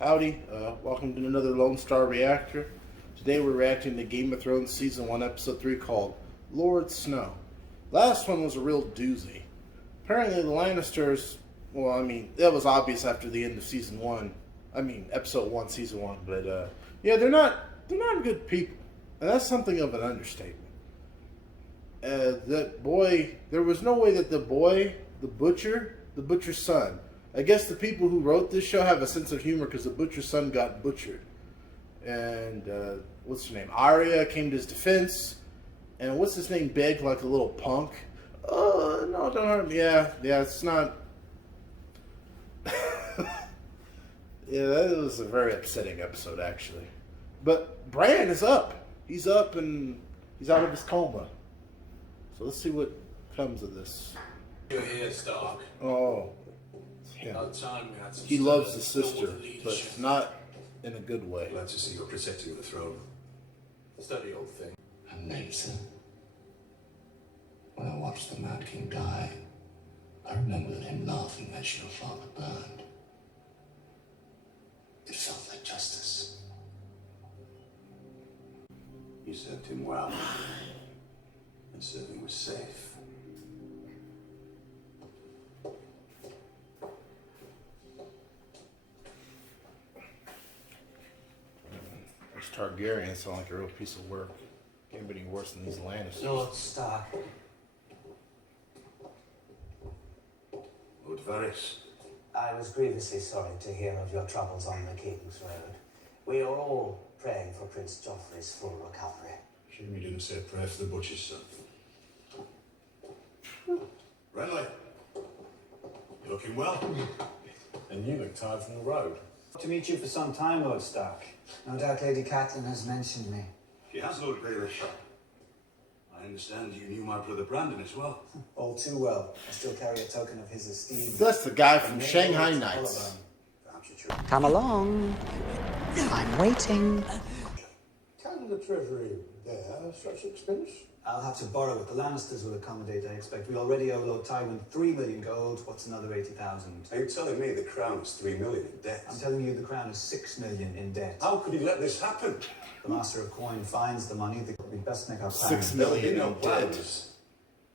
Howdy, welcome to another Lone Star Reactor. Today we're reacting to Game of Thrones Season 1, Episode 3 called Lord Snow. Last one was a real doozy. Apparently the Lannisters, that was obvious after the end of Season 1. Episode 1, Season 1, but they're not good people. And that's something of an understatement. That boy, there was no way that the butcher's son, I guess the people who wrote this show have a sense of humor because the butcher's son got butchered. And, what's her name? Arya came to his defense. And what's his name? Begged like a little punk. Oh, no, don't hurt me. Yeah, it's not. Yeah, that was a very upsetting episode, actually. But Bran is up. He's up and he's out of his coma. So let's see what comes of this. You're here, Stark. Oh. Yeah. He loves his sister, but not in a good way. Glad to see you're protecting the throne. Steady old thing. And Nelson, when I watched the Mad King die, I remembered him laughing as your father burned. It felt like justice. You served him well. And serving was safe. These Targaryens sound like a real piece of work. Can't be any worse than these Lannisters. Lord Stark. Lord Varys. I was grievously sorry to hear of your troubles on the King's Road. We are all praying for Prince Joffrey's full recovery. Shame you didn't say a prayer for the butcher's son. Renly, you're looking well. And you look tired from the road. To meet you for some time, Lord Stark. No doubt Lady Catelyn has mentioned me. She has, Lord Baelish. I understand you knew my brother Brandon as well. All too well. I still carry a token of his esteem. That's the guy from Shanghai Nights. Perhaps you should. Come along. I'm waiting. Can the Treasury bear such expense? I'll have to borrow it. The Lannisters will accommodate, I expect. We already owe Lord Tywin 3 million gold. What's another 80,000? Are you telling me the crown is 3 million in debt? I'm telling you the crown is 6 million in debt. How could he let this happen? The Master of Coin finds the money. We'd best make our plans. 6 There'll be million no in debt. plans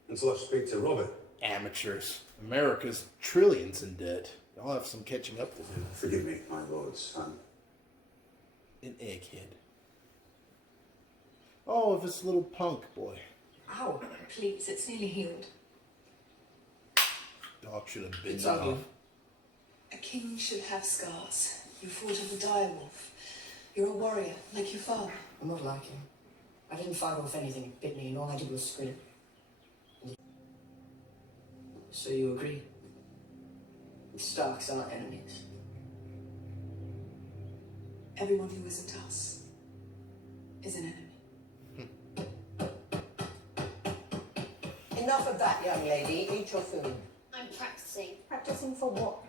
until I speak to Robert. Amateurs. America's trillions in debt. Y'all have some catching up to do. Forgive me, my lord's son. An egghead. Oh, if it's a little punk boy. Ow, please, it's nearly healed. Dog should have been It's off. ugly. A king should have scars. You fought off a direwolf. You're a warrior, like your father. I'm not like him. I didn't fight off anything that bit me, and all I did was scream. So you agree? The Starks are enemies. Everyone who isn't us is an enemy. Enough of that, young lady. Eat your food. I'm practicing. Practicing for what?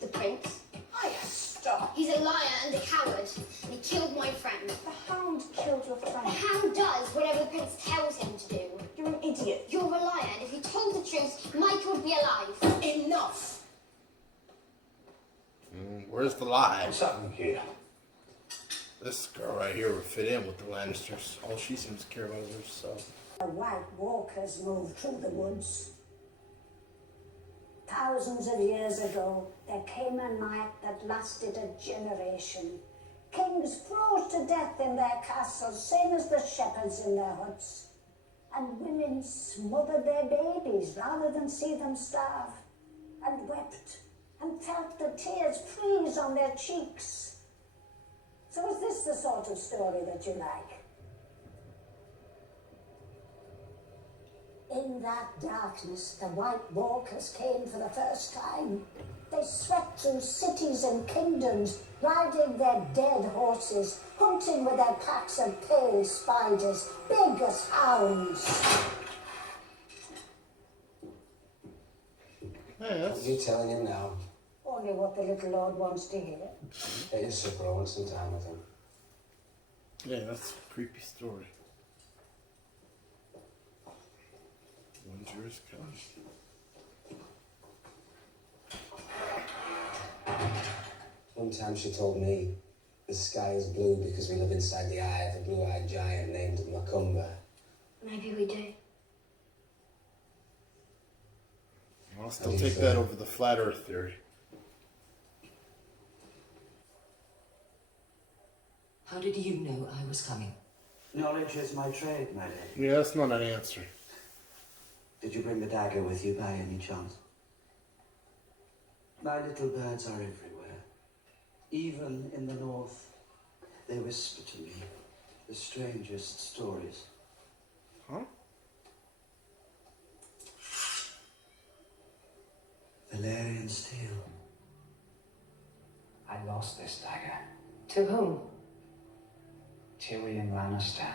The prince. Hiya, Stark. He's a liar and a coward, and he killed my friend. The Hound killed your The friend. hound does whatever the prince tells him to do. You're an idiot. You're a liar, and if you told the truth, Michael would be alive. Enough. Where's the lie? What's happening here? This girl right here would fit in with the Lannisters. All she seems to care about is herself. The White Walkers moved through the woods. Thousands of years ago, there came a night that lasted a generation. Kings froze to death in their castles, same as the shepherds in their huts. And women smothered their babies rather than see them starve, and wept, and felt the tears freeze on their cheeks. So is this the sort of story that you like? In that darkness, the White Walkers came for the first time. They swept through cities and kingdoms, riding their dead horses, hunting with their packs of pale spiders, big as hounds. Hey, that's... What are you telling him now? Only what the little Lord wants to hear. It is super. I want some time with him. Yeah, that's a creepy story. Winter is coming. One time she told me the sky is blue because we live inside the eye of a blue-eyed giant named Macumba. Maybe we do. I'll still take that over the flat earth theory. How did you know I was coming? Knowledge is my trade, my lady. Yeah, that's not an answer. Did you bring the dagger with you by any chance? My little birds are everywhere. Even in the north, they whisper to me the strangest stories. Huh? Valerian steel. I lost this dagger. To whom? Tyrion Lannister.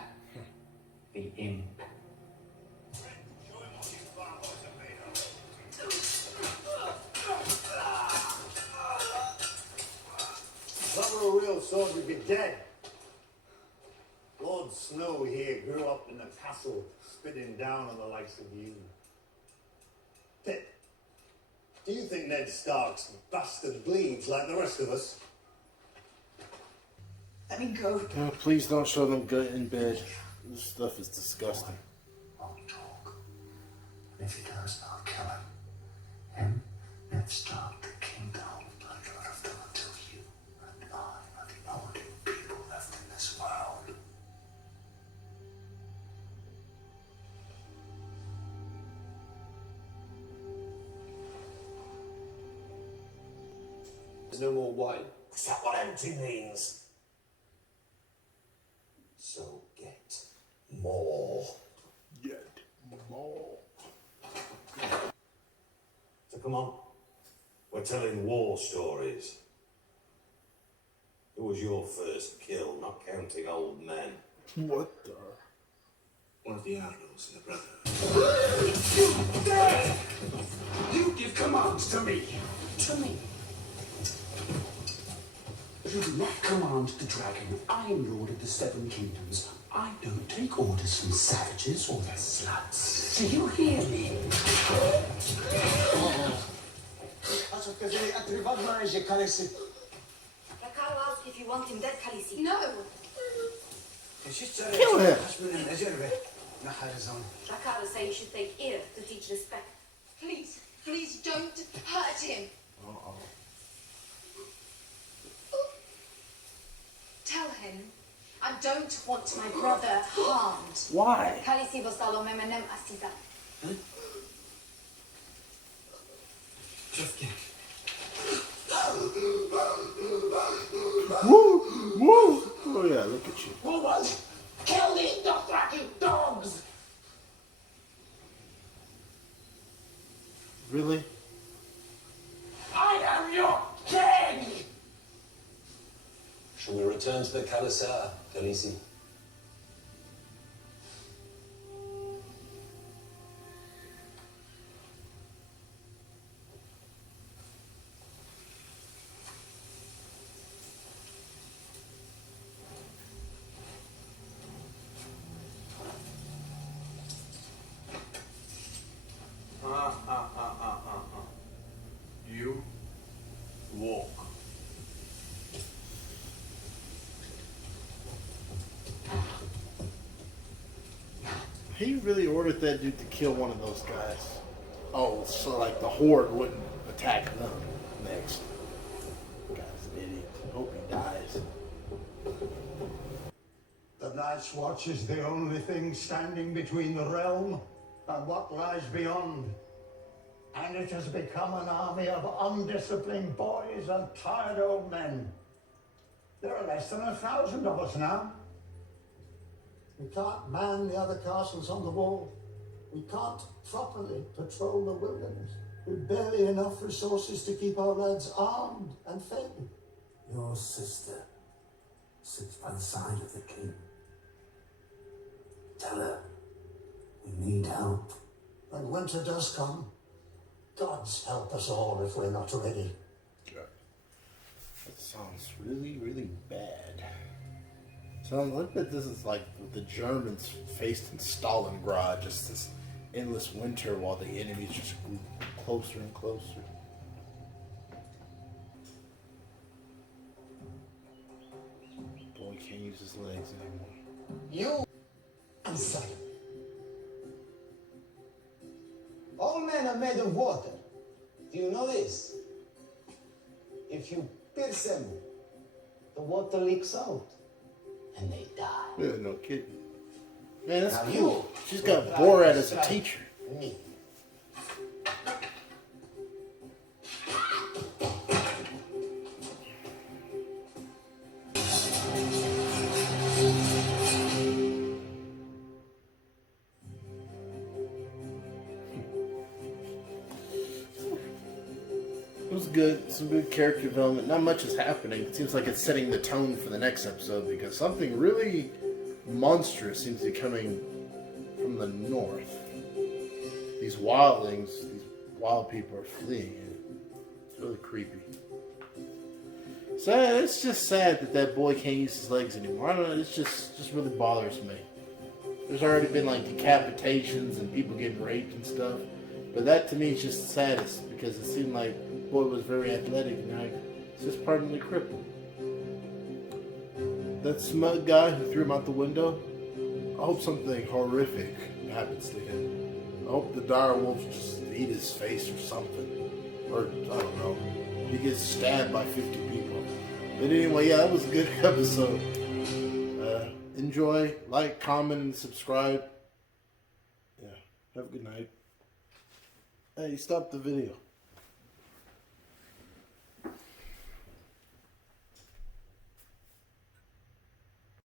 The imp. If that were a real sword, we'd be dead. Lord Snow here grew up in the castle, spitting down on the likes of you. Pip, do you think Ned Stark's bastard bleeds like the rest of us? Let me go. Oh, please don't show them gut in bed. This stuff is disgusting. Won't talk. And if he does, I'll kill him. Him, Ned Stark, the king, the whole bloodline of them until you and I are the only people left in this world. There's no more wine. Is that what empty means? So get more. Get more. So come on. We're telling war stories. Who was your first kill, not counting old men? What the? One of the outlaws and the brother. You give commands to me! To me! You do not command the dragon. I am Lord of the Seven Kingdoms. I don't take orders from savages or their sluts. Do you hear me? Ricardo asked if you want him dead, Khaleesi. No. Kill him! Ricardo said you should take ear to teach respect. Please, please don't hurt him. Uh-oh. Tell him I don't want my brother harmed. Why? Khaleesi vostalo memenem asida. Woo! Woo! Oh yeah, look at you. Woman! Kill these Dothraki dogs! Really? I am your king! Shall we return to the Khalasar, Khaleesi? You walk. He really ordered that dude to kill one of those guys. Oh, so like the horde wouldn't attack them next. Guy's an idiot. Hope he dies. The Night's Watch is the only thing standing between the realm and what lies beyond. And it has become an army of undisciplined boys and tired old men. There are less than 1,000 of us now. We can't man the other castles on the wall. We can't properly patrol the wilderness. We've barely enough resources to keep our lads armed and fed. Your sister sits by the side of the king. Tell her we need help. When winter does come, God's help us all if we're not ready. God. That sounds really, really bad. So I bet this is like what the Germans faced in Stalingrad, just this endless winter while the enemies just grew closer and closer. use his legs anymore. You inside. All men are made of water. Do you know this? If you pierce them, the water leaks out, and they die. Yeah, no kidding. Man, that's Now cool. you She's got will Borat try as a to teacher. strike me. It was good. Some good character development. Not much is happening. It seems like it's setting the tone for the next episode because something really monstrous seems to be coming from the north. These wildlings, these wild people are fleeing. It's really creepy. So it's just sad that that boy can't use his legs anymore. I don't know. It's just really bothers me. There's already been like decapitations and people getting raped and stuff. But that to me is just the saddest because it seemed like the boy was very athletic and now he's just permanently crippled. That smug guy who threw him out the window, I hope something horrific happens to him. I hope the dire wolves just eat his face or something. Or, I don't know, he gets stabbed by 50 people. But anyway, yeah, that was a good episode. Enjoy, like, comment, and subscribe. Yeah, have a good night. Hey, stop the video.